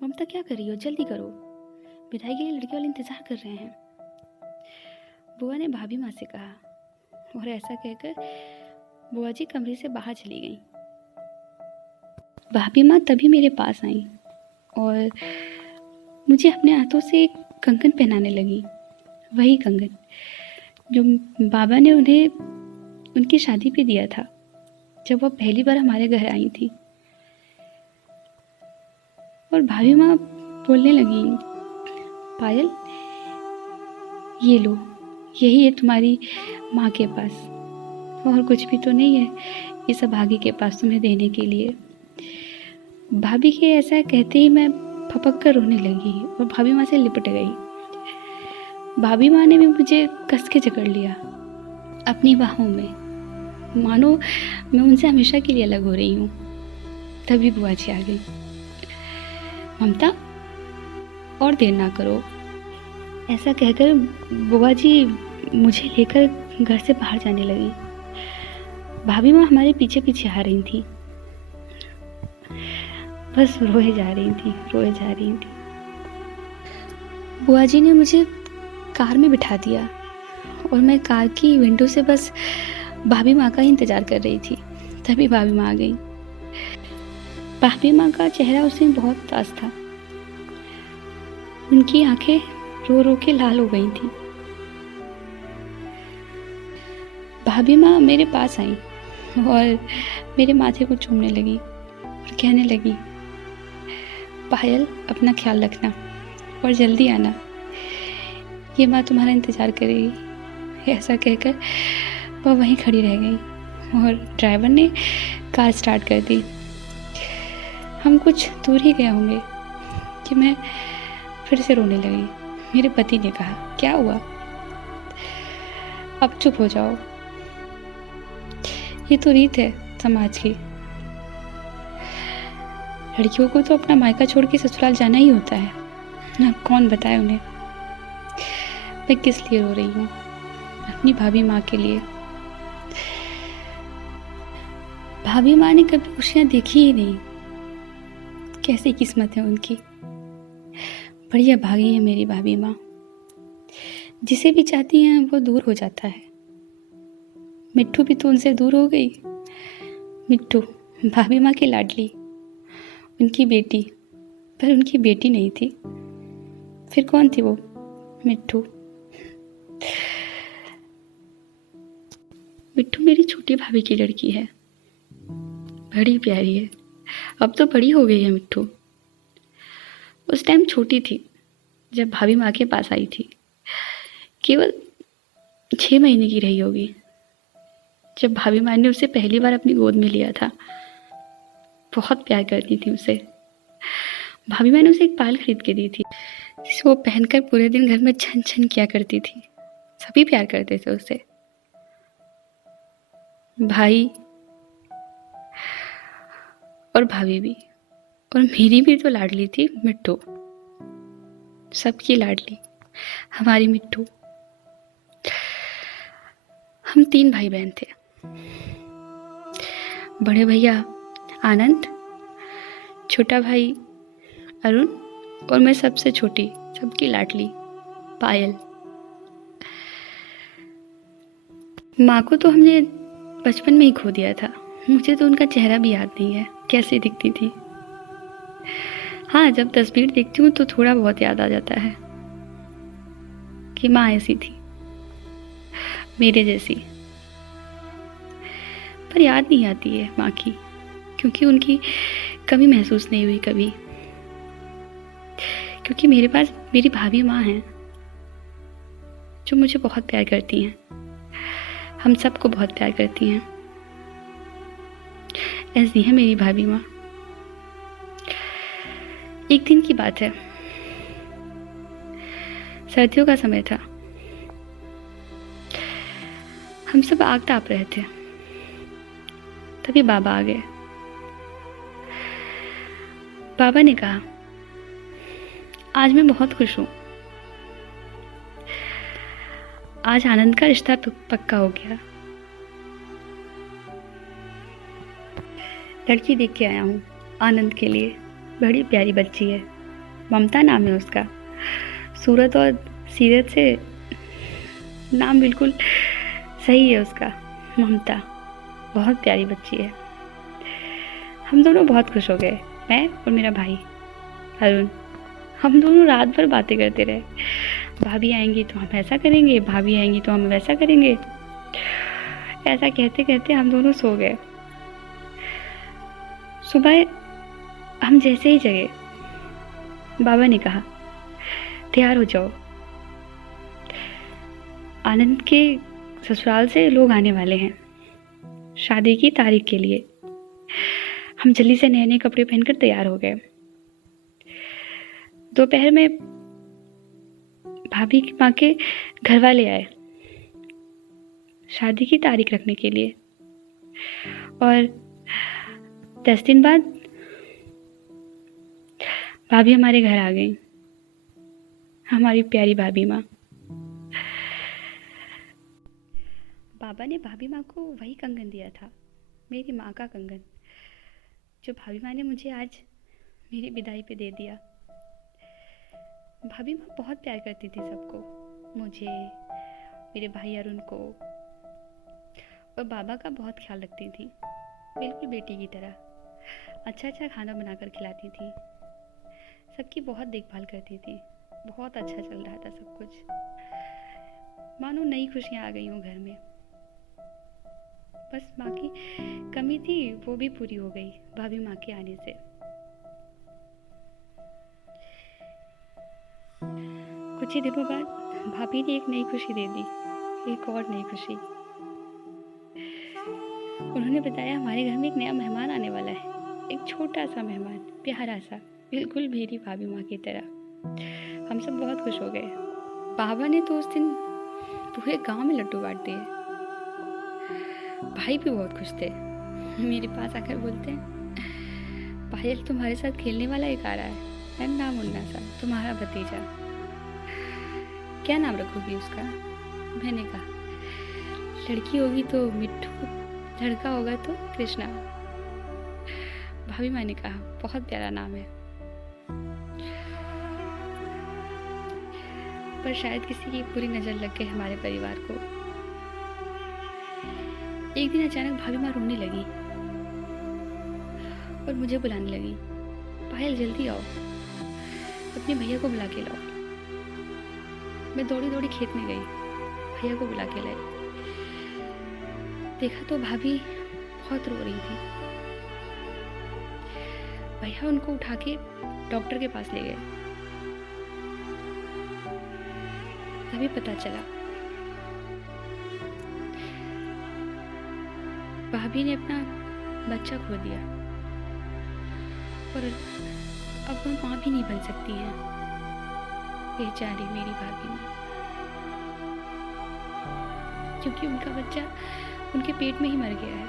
ममता क्या कर रही हो? जल्दी करो, विदाई के लिए लड़के वाले इंतजार कर रहे हैं। बुआ ने भाभी माँ से कहा और ऐसा कहकर बुआ जी कमरे से बाहर चली गईं। भाभी माँ तभी मेरे पास आई और मुझे अपने हाथों से एक कंगन पहनाने लगी। वही कंगन जो बाबा ने उन्हें उनकी शादी पे दिया था जब वो पहली बार हमारे घर आई थी। और भाभी माँ बोलने लगी, पायल ये लो, यही है तुम्हारी माँ के पास, और कुछ भी तो नहीं है, ये सब भाभी के पास तुम्हें देने के लिए। भाभी के ऐसा कहते ही मैं फपक कर रोने लगी और भाभी माँ से लिपट गई। भाभी माँ ने भी मुझे कस के जकड़ लिया अपनी बाहों में, मानो मैं उनसे हमेशा के लिए अलग हो रही हूँ। तभी बुआ जी आ गई। ममता और देर ना करो, ऐसा कहकर बुआ जी मुझे लेकर घर से बाहर जाने लगी। भाभी माँ हमारे पीछे पीछे आ रही थी, बस रोए जा रही थी। बुआ जी ने मुझे कार में बिठा दिया और मैं कार की विंडो से बस भाभी माँ का इंतजार कर रही थी। तभी भाभी माँ आ गई। भाभी माँ का चेहरा उस दिन बहुत उदास था। उनकी आंखें रो रो के लाल हो गई थी। भाभी माँ मेरे पास आई और मेरे माथे को चूमने लगी और कहने लगी, पायल अपना ख्याल रखना और जल्दी आना, ये माँ तुम्हारा इंतजार करेगी। ऐसा कहकर वह वहीं खड़ी रह गई और ड्राइवर ने कार स्टार्ट कर दी। हम कुछ दूर ही गए होंगे कि मैं फिर से रोने लगी। मेरे पति ने कहा, क्या हुआ? अब चुप हो जाओ, ये तो रीत है समाज की। लड़कियों को तो अपना मायका छोड़ के ससुराल जाना ही होता है। अब कौन बताए उन्हें मैं किस लिए रो रही हूँ? अपनी भाभी माँ के लिए। भाभी माँ ने कभी खुशियाँ देखी ही नहीं। कैसी किस्मत है उनकी। बढ़िया भागी है मेरी भाभी माँ। जिसे भी चाहती हैं वो दूर हो जाता है। मिट्ठू भी तो उनसे दूर हो गई। मिट्ठू भाभी माँ की लाडली, उनकी बेटी, पर उनकी बेटी नहीं थी। फिर कौन थी वो? मिट्ठू। मिट्ठू मेरी छोटी भाभी की लड़की है, बड़ी प्यारी है। अब तो बड़ी हो गई है मिट्ठू। उस टाइम छोटी थी जब भाभी माँ के पास आई थी। केवल 6 महीने की रही होगी जब भाभी माँ ने उसे पहली बार अपनी गोद में लिया था। बहुत प्यार करती थी उसे। भाभी माँ ने उसे एक पायल खरीद के दी थी जिसे वो पहनकर पूरे दिन घर में छन छन किया करती थी। सभी प्यार करते थे उसे। भाई और भाभी भी, और मेरी भी तो लाडली थी मिट्टू, सबकी लाडली हमारी मिट्टू। हम 3 भाई बहन थे। बड़े भैया आनंद, छोटा भाई अरुण और मैं सबसे छोटी, सबकी लाडली पायल। माँ को तो हमने बचपन में ही खो दिया था। मुझे तो उनका चेहरा भी याद नहीं है कैसी दिखती थी। हाँ, जब तस्वीर देखती हूँ तो थोड़ा बहुत याद आ जाता है कि माँ ऐसी थी, मेरे जैसी। पर याद नहीं आती है माँ की, क्योंकि उनकी कमी महसूस नहीं हुई कभी। क्योंकि मेरे पास मेरी भाभी माँ हैं जो मुझे बहुत प्यार करती हैं। हम सबको बहुत प्यार करती हैं। ऐसी है मेरी भाभी माँ। एक दिन की बात है, सर्दियों का समय था। हम सब आग ताप रहे थे। तभी बाबा आ गए। बाबा ने कहा, आज मैं बहुत खुश हूं। आज आनंद का रिश्ता पक्का हो गया। लड़की देख के आया हूँ आनंद के लिए। बड़ी प्यारी बच्ची है। ममता नाम है उसका। सूरत और सीरत से नाम बिल्कुल सही है उसका, ममता। बहुत प्यारी बच्ची है। हम दोनों बहुत खुश हो गए, मैं और मेरा भाई अरुण। हम दोनों रात भर बातें करते रहे। भाभी आएंगी तो हम ऐसा करेंगे, भाभी आएंगी तो हम वैसा करेंगे। ऐसा कहते कहते हम दोनों सो गए। सुबह हम जैसे ही जगे, बाबा ने कहा तैयार हो जाओ, आनंद के ससुराल से लोग आने वाले हैं शादी की तारीख के लिए। हम जल्दी से नए नए कपड़े पहनकर तैयार हो गए। दोपहर में भाभी की माँ के घर वाले आए शादी की तारीख रखने के लिए, और 10 दिन बाद भाभी हमारे घर आ गई, हमारी प्यारी भाभी माँ। बाबा ने भाभी माँ को वही कंगन दिया था, मेरी माँ का कंगन, जो भाभी माँ ने मुझे आज मेरी विदाई पे दे दिया। भाभी माँ बहुत प्यार करती थी सबको, मुझे, मेरे भाई अरुण को, और बाबा का बहुत ख्याल रखती थी, बिल्कुल बेटी की तरह। अच्छा अच्छा खाना बनाकर खिलाती थी, सबकी बहुत देखभाल करती थी। बहुत अच्छा चल रहा था सब कुछ, मानो नई खुशियाँ आ गई हों घर में। बस माँ की कमी थी, वो भी पूरी हो गई भाभी माँ के आने से। कुछ ही दिनों बाद भाभी ने एक नई खुशी दे दी, एक और नई खुशी। उन्होंने बताया हमारे घर में एक नया मेहमान आने वाला है, एक छोटा सा मेहमान, प्यारा सा, बिल्कुल मेरी भाभी माँ की तरह। हम सब बहुत खुश हो गए। बाबा ने तो उस दिन पूरे गांव में लड्डू बांट दिए। भाई भी बहुत खुश थे, मेरे पास आकर बोलते हैं पायल तुम्हारे साथ खेलने वाला एक आ रहा है, नन्हा मुन्ना सा, तुम्हारा भतीजा, क्या नाम रखोगी उसका? मैंने कहा लड़की होगी तो मिट्ठू, लड़का होगा तो कृष्णा। भाभी माँ ने कहा बहुत प्यारा नाम है, पर शायद किसी की बुरी नज़र लग गई हमारे परिवार को। एक दिन अचानक भाभी माँ रोने लगी और मुझे बुलाने लगी, पायल जल्दी आओ, अपने भैया को बुला के लाओ। मैं दौड़ी दौड़ी खेत में गई, भैया को बुला के लाई। देखा तो भाभी बहुत रो रही थी। भैया उनको उठा के डॉक्टर के पास ले गए। तभी पता चला भाभी ने अपना बच्चा खो दिया, और अब वो माँ भी नहीं बन सकती हैं, बेचारी मेरी भाभी माँ, क्योंकि उनका बच्चा उनके पेट में ही मर गया है।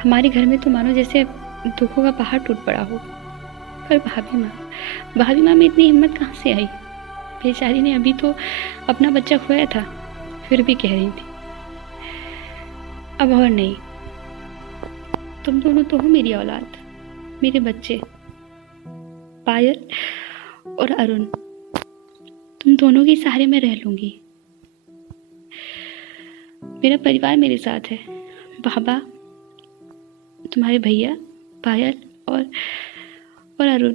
हमारे घर में तो मानो जैसे दुखों का पहाड़ टूट पड़ा हो। पर भाभी माँ में इतनी हिम्मत कहाँ से आई? बेचारी ने अभी तो अपना बच्चा खोया था, फिर भी कह रही थी अब और नहीं, तुम दोनों तो हो मेरी औलाद, मेरे बच्चे पायल और अरुण, तुम दोनों के सहारे में रह लूंगी। मेरा परिवार मेरे साथ है, बाबा, तुम्हारे भैया, पायल और अरुण।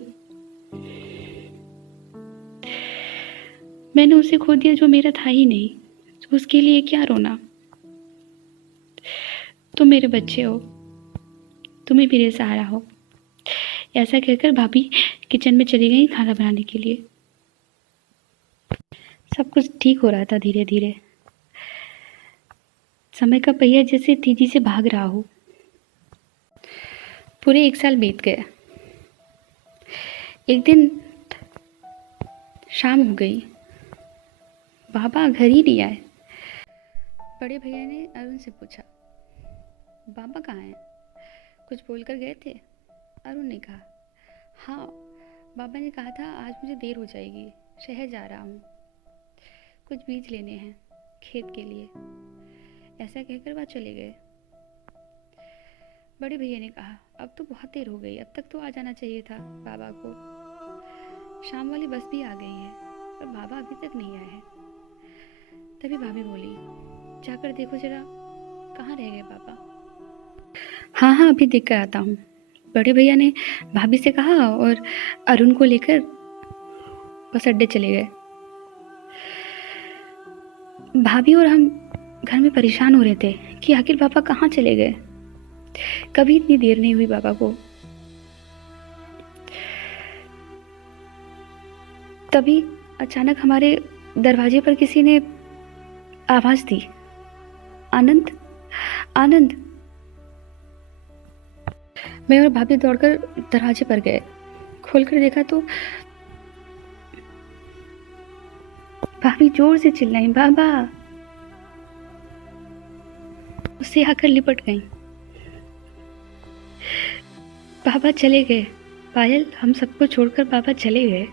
मैंने उसे खो दिया जो मेरा था ही नहीं, तो उसके लिए क्या रोना? तुम मेरे बच्चे हो, तुम्हें मेरे सहारा हो। ऐसा कहकर भाभी किचन में चली गई खाना बनाने के लिए। सब कुछ ठीक हो रहा था धीरे धीरे, समय का पहिया जैसे तेजी से भाग रहा हो। पूरे 1 साल बीत गए। एक दिन शाम हो गई, बाबा घर ही नहीं आए। बड़े भैया ने अरुण से पूछा, बाबा कहाँ हैं? कुछ बोलकर गए थे? अरुण ने कहा, हाँ, बाबा ने कहा था आज मुझे देर हो जाएगी, शहर जा रहा हूँ, कुछ बीज लेने हैं खेत के लिए। ऐसा कहकर वह चले गए। बड़े भैया ने कहा, अब तो बहुत देर हो गई, अब तक तो आ जाना चाहिए था बाबा को। शाम वाली बस भी आ गई है पर बाबा अभी तक नहीं आए हैं। तभी भाभी बोली, जाकर देखो जरा, कहाँ रह गए पापा। हाँ हाँ, अभी देख कर आता हूँ, बड़े भैया ने भाभी से कहा और अरुण को लेकर बस अड्डे चले गए। भाभी और हम घर में परेशान हो रहे थे कि आखिर पापा कहाँ चले गए। कभी इतनी देर नहीं हुई पापा को। तभी अचानक हमारे दरवाजे पर किसी ने आवाज दी, आनंद, आनंद। मैं और भाभी दौड़कर दरवाजे पर गए। खोलकर देखा तो भाभी जोर से चिल्लाई, बाबा। उससे आकर लिपट गई। बाबा चले गए पायल, हम सबको छोड़कर बाबा चले गए।